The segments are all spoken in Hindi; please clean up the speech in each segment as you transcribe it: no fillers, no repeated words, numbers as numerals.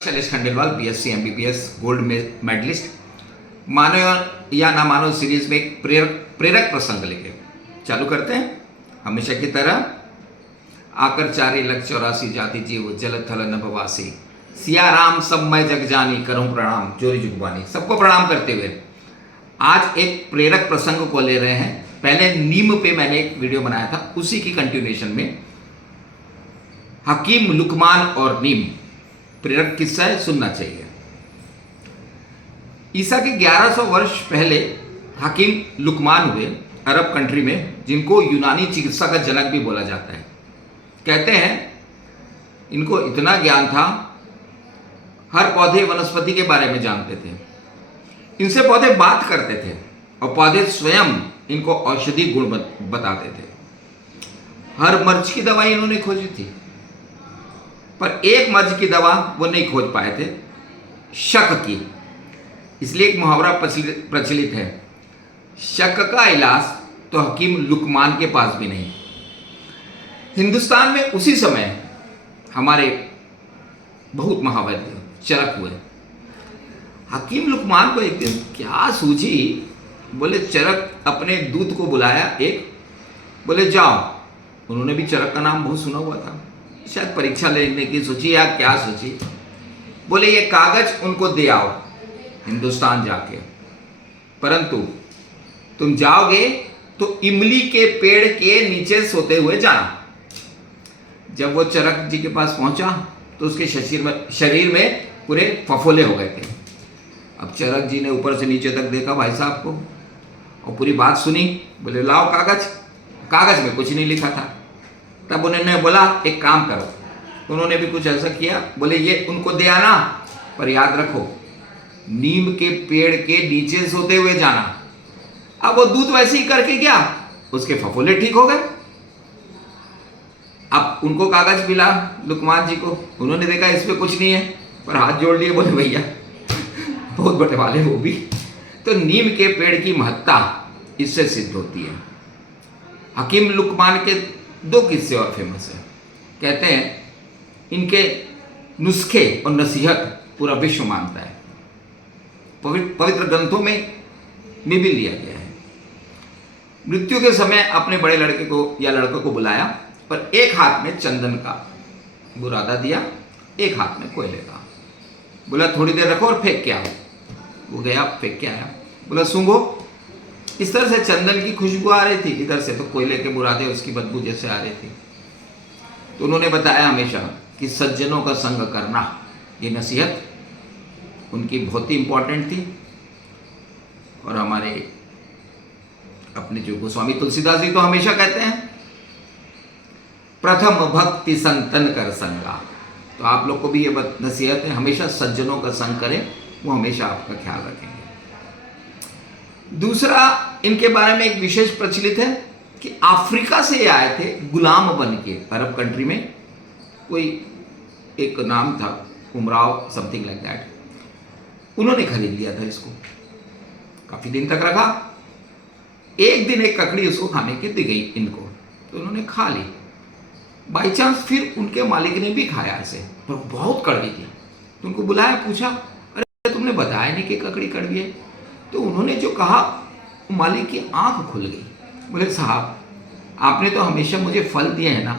Shailesh Khandelwal BSc MBBS gold medalist. मानो या ना मानो सीरीज में एक प्रेरक प्रसंग लेके चालू करते हैं। हमेशा की तरह आकर 4,84,00,000 जाति जीव जल थल नभवासी सिया राम सब मैं जग जानी करूं प्रणाम जोरी जुगबानी। सबको प्रणाम करते हुए आज एक प्रेरक प्रसंग को ले रहे हैं। पहले नीम पे मैंने एक वीडियो बनाया था, उसी की कंटिन्यूएशन में हकीम लुकमान और नीम प्रेरक किस्सा है, सुनना चाहिए। ईसा के 1100 वर्ष पहले हकीम लुकमान हुए अरब कंट्री में, जिनको यूनानी चिकित्सा का जनक भी बोला जाता है। कहते हैं इनको इतना ज्ञान था, हर पौधे वनस्पति के बारे में जानते थे। इनसे पौधे बात करते थे और पौधे स्वयं इनको औषधि गुण बताते थे। हर मर्ज की दवाई इन्होंने खोजी थी, पर एक मर्ज की दवा वो नहीं खोज पाए थे, शक की। इसलिए एक मुहावरा प्रचलित है, शक का इलाज तो हकीम लुकमान के पास भी नहीं। हिंदुस्तान में उसी समय हमारे बहुत महावैद्य चरक हुए। हकीम लुकमान को एक दिन क्या सूझी, बोले चरक अपने दूत को बुलाया एक, बोले जाओ। उन्होंने भी चरक का नाम बहुत सुना हुआ था, शायद परीक्षा लेने की सोची या क्या सोची। बोले ये कागज उनको दे आओ हिंदुस्तान जाके, परंतु तुम जाओगे तो इमली के पेड़ के नीचे सोते हुए जाना। जब वो चरक जी के पास पहुंचा तो उसके शरीर में पूरे फफोले हो गए थे। अब चरक जी ने ऊपर से नीचे तक देखा भाई साहब को और पूरी बात सुनी। बोले लाओ कागज। कागज में कुछ नहीं लिखा था। तब उन्होंने बोला एक काम करो। उन्होंने भी कुछ ऐसा किया, बोले ये उनको दे आना, पर याद रखो नीम के पेड़ के नीचे सोते हुए जाना। अब वो दूत वैसे ही करके गया, उसके फफोले ठीक हो गए। अब उनको कागज मिला लुकमान जी को, उन्होंने देखा इस पे कुछ नहीं है, पर हाथ जोड़ लिए, बोले भैया बहुत बड़े वाले वो भी। तो नीम के पेड़ की महत्ता इससे सिद्ध होती है। हकीम लुकमान के 2 किस्से और फेमस है। कहते हैं इनके नुस्खे और नसीहत पूरा विश्व मानता है, पवित्र ग्रंथों में भी लिया गया है। मृत्यु के समय अपने बड़े लड़के को या लड़कों को बुलाया, पर एक हाथ में चंदन का बुरादा दिया, एक हाथ में कोयले का। बोला थोड़ी देर रखो और फेंक के आओ। वो गया, फेंक के आया। बोला सूंघो। इस तरह से चंदन की खुशबू आ रही थी, इधर से तो कोयले के बुरादे उसकी बदबू जैसे आ रही थी। तो उन्होंने बताया हमेशा कि सज्जनों का संग करना, ये नसीहत उनकी बहुत ही इंपॉर्टेंट थी। और हमारे अपने जो गोस्वामी तुलसीदास जी तो हमेशा कहते हैं प्रथम भक्ति संतन कर संगा। तो आप लोग को भी ये नसीहत है, हमेशा सज्जनों का संग करें, वो हमेशा आपका ख्याल रखेंगे। दूसरा इनके बारे में एक विशेष प्रचलित है कि अफ्रीका से आए थे गुलाम बन के अरब कंट्री में। कोई एक नाम था उमराव समथिंग लाइक दैट। उन्होंने खरीद लिया था इसको, काफी दिन तक रखा। एक दिन एक ककड़ी उसको खाने की दी गई इनको, तो उन्होंने खा ली। बाई चांस फिर उनके मालिक ने भी खाया ऐसे, पर बहुत कड़वी थी। तो उनको बुलाया, पूछा अरे तुमने बताया नहीं कि ककड़ी कड़वी है। तो उन्होंने जो कहा, मालिक की आंख खुल गई। बोले साहब आपने तो हमेशा मुझे फल दिए हैं ना,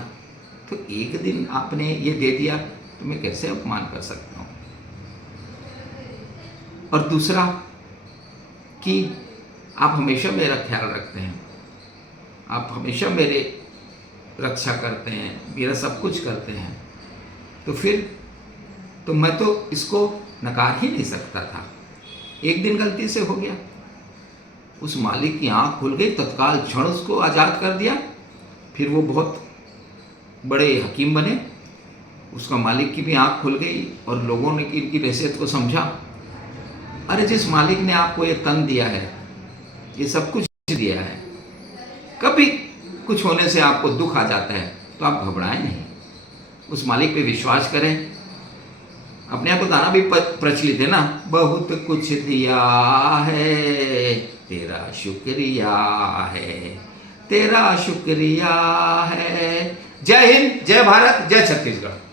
तो एक दिन आपने ये दे दिया तो मैं कैसे अपमान कर सकता हूँ। और दूसरा कि आप हमेशा मेरा ख्याल रखते हैं, आप हमेशा मेरे रक्षा करते हैं, मेरा सब कुछ करते हैं, तो फिर तो मैं तो इसको नकार ही नहीं सकता था। एक दिन गलती से हो गया। उस मालिक की आंख खुल गई, तत्काल क्षण उसको आज़ाद कर दिया। फिर वो बहुत बड़े हकीम बने, उसका मालिक की भी आंख खुल गई और लोगों ने इनकी हैसियत को समझा। अरे जिस मालिक ने आपको ये तन दिया है, ये सब कुछ दिया है, कभी कुछ होने से आपको दुख आ जाता है तो आप घबराएं नहीं, उस मालिक पे विश्वास करें। अपने यहाँ तो गाना भी प्रचलित है ना, बहुत कुछ दिया है तेरा शुक्रिया है, तेरा शुक्रिया है। जय हिंद, जय भारत, जय छत्तीसगढ़।